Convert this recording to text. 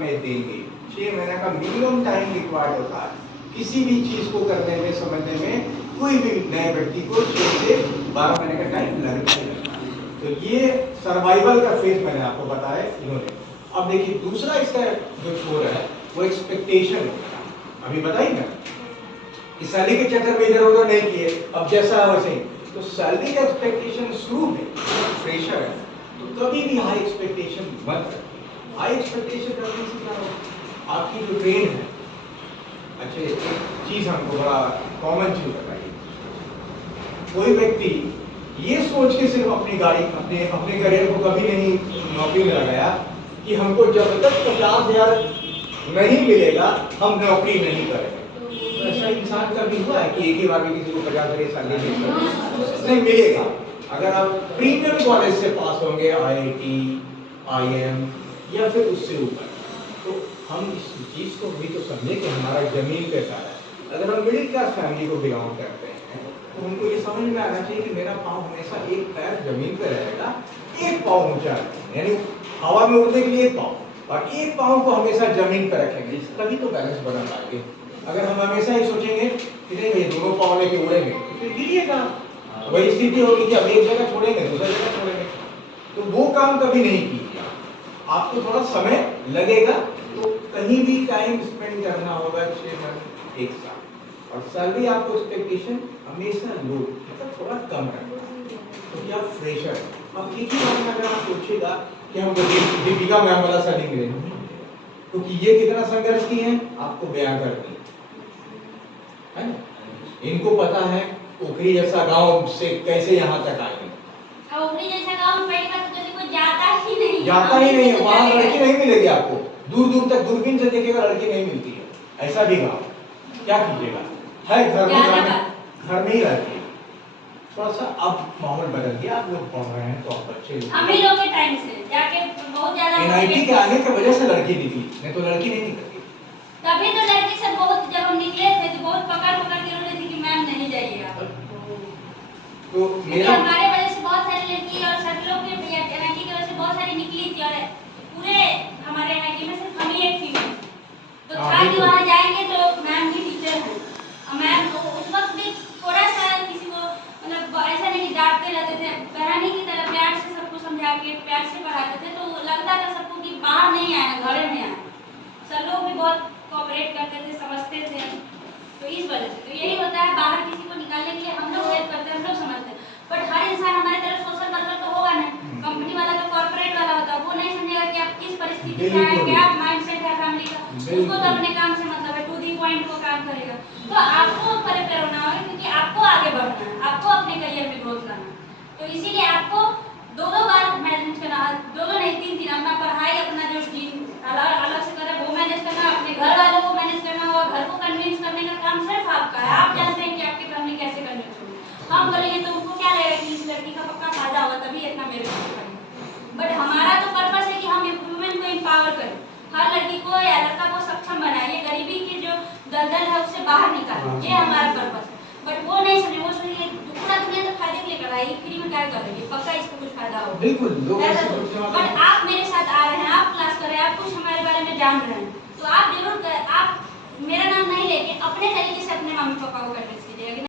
समय देंगे। 6 महीने का मिनिमम टाइम रिक्वायर्ड होता है किसी भी चीज को करने में, समझने में। कोई भी नए व्यक्ति को 6 से 12 महीने का टाइम लगता ही लगता है। तो ये सर्वाइवल का फेज मैंने आपको बताया इन्होंने। अब देखिए दूसरा इसका जो छोर है वो एक्सपेक्टेशन होगा। अभी बताइए ना कि सैलरी के चक्कर में इधर उधर नहीं किए, अब जैसा है वैसे ही। तो सैलरी का एक्सपेक्टेशन शुरू में प्रेशर है, तो कभी भी हाई एक्सपेक्टेशन मत रखिए। हाई एक्सपेक्टेशन रखने से क्या होगा, आपकी जो ट्रेन है। अच्छा एक चीज हमको बड़ा कॉमन चीज बताइए, कोई व्यक्ति ये सोच के सिर्फ अपनी गाड़ी अपने अपने करियर को कभी नहीं नौकरी में लगाया कि हमको जब तक 50,000 नहीं मिलेगा हम नौकरी नहीं करेंगे। तो ऐसा इंसान कभी हुआ है कि एक ही बार में किसी को 50,000 नहीं मिलेगा? अगर आप प्रीमियम कॉलेज से पास होंगे, IIT, IIM या फिर उससे ऊपर, तो हम इस चीज को भी तो समझे कि हमारा जमीन पे सारा है। अगर हम मिडिल क्लास फैमिली को बिलोंग करते हैं तो उनको ये समझ में आना चाहिए कि मेरा पाँव हमेशा एक पैर जमीन पे रहेगा, एक पाँव ऊंचा, यानी हवा में उड़ने के लिए एक पाँव, और एक पाँव को हमेशा जमीन पर रखेंगे, तभी तो बैलेंस बना पाएंगे। अगर हम हमेशा ही सोचेंगे कि नहीं ये दोनों पाँव लेके उड़ेंगे तो फिर गिरिएगा। वही स्थिति होगी कि अब एक जगह छोड़ेंगे दूसरी जगह छोड़ेंगे, तो वो काम कभी नहीं कीजिए। आपको थोड़ा समय लगेगा, तो कहीं भी टाइम स्पेंड करना होगा 6 महीने 1 साल। और सैलरी आपको एक्सपेक्टेशन हमेशा लो, मतलब थोड़ा कम रखना, क्योंकि आप फ्रेशर है। अब एक ही बात में अगर आप सोचिएगा कि हमको दीपिका मैम वाला सैलरी मिलेगा, क्योंकि ये कितना संघर्ष की है आपको बयां करती है ना। इनको पता है ओखरी जैसा गांव से कैसे यहाँ तक आए हैं। ओखरी जैसा गांव में पहली बात तो कोई जाता ही नहीं है, वहाँ लड़की नहीं मिलेगी आपको, दूर दूर तक दूरबीन से देखेगा लड़की नहीं मिलती है। ऐसा भी गाँव, क्या कीजिएगा, है घर में ही रहती है। थोड़ा सा अब माहौल बदल गया, आप लोग पढ़ रहे हैं तो आप बच्चे हम ही लोग के टाइम से जाके बहुत ज्यादा NIT के आने की वजह से लड़की निकली, नहीं तो लड़की नहीं निकलती। तभी तो लड़की से बहुत, जब हम निकले थे तो बहुत पकड़ पकड़ के रोते थे कि मैम नहीं जाइएगा। तो मेरा हमारे वजह से बहुत सारी लड़की और सर लोग के NIT की वजह से बहुत सारी निकली थी, और पूरे हमारे NIT में सिर्फ हम ही एक फीमेल, तो था कि वहाँ जाएंगे तो मैम ही टीचर हैं। मैम उस वक्त भी थोड़ा सा किसी को मतलब ऐसा नहीं कि डांटते रहते थे, बहनी की तरह प्यार से सबको समझा के प्यार से पढ़ाते थे, तो लगता था सबको कि बाहर नहीं आया घर में आया। सर लोग भी बहुत कोऑपरेट करते थे, समझते थे, तो इस वजह से तो यही होता है। बाहर किसी को निकालने के लिए हम लोग हेल्प करते हैं, हम लोग समझते हैं, बट हर इंसान हमारी तरफ सोशल वर्कर तो होगा नहीं। कंपनी वाला तो कॉर्पोरेट वाला होता है, वो नहीं समझेगा कि आप किस परिस्थिति से आए, क्या माइंडसेट है फैमिली का, उसको तो अपने काम से मतलब है, टू दी पॉइंट वो काम करेगा। तो आपको प्रिपेयर होना होगा, क्योंकि आपको आगे बढ़ना है, आपको अपने करियर में ग्रोथ करना है। तो इसीलिए आपको दो बार मैनेज करना, दो नहीं तीन अपना पढ़ाई, अपना जो अलग से करे वो मैनेज करना, अपने घर वालों को मैनेज करना होगा, घर को कन्विंस करने का काम सिर्फ आपका है। आप जानते हैं कि आपकी फैमिली कैसे कन्विंस होगी। हम बोलेंगे तो उनको क्या लगेगा कि इस लड़की का पक्का फायदा होगा तभी इतना मेरे को करेंगे, बट हमारा तो पर्पस है कि हम वुमेन को एम्पावर करें, हर लड़की को या लड़का को सक्षम बनाए, गरीबी की जो दलदल है उससे बाहर निकालें, ये हमारा पर्पस है। बट वो नहीं समझे, वो सोचिए पूरा दुनिया तो फायदे के लिए कर रहा है, फ्री में क्या कर रही है, पक्का इसको कुछ फायदा होगा। बिल्कुल, बट आप मेरे साथ आ रहे हैं, आप क्लास कर रहे हैं, आप कुछ हमारे बारे में जान रहे हैं, तो आप जरूर आप मेरा नाम नहीं लेके अपने तरीके से अपने मम्मी पापा को कन्विंस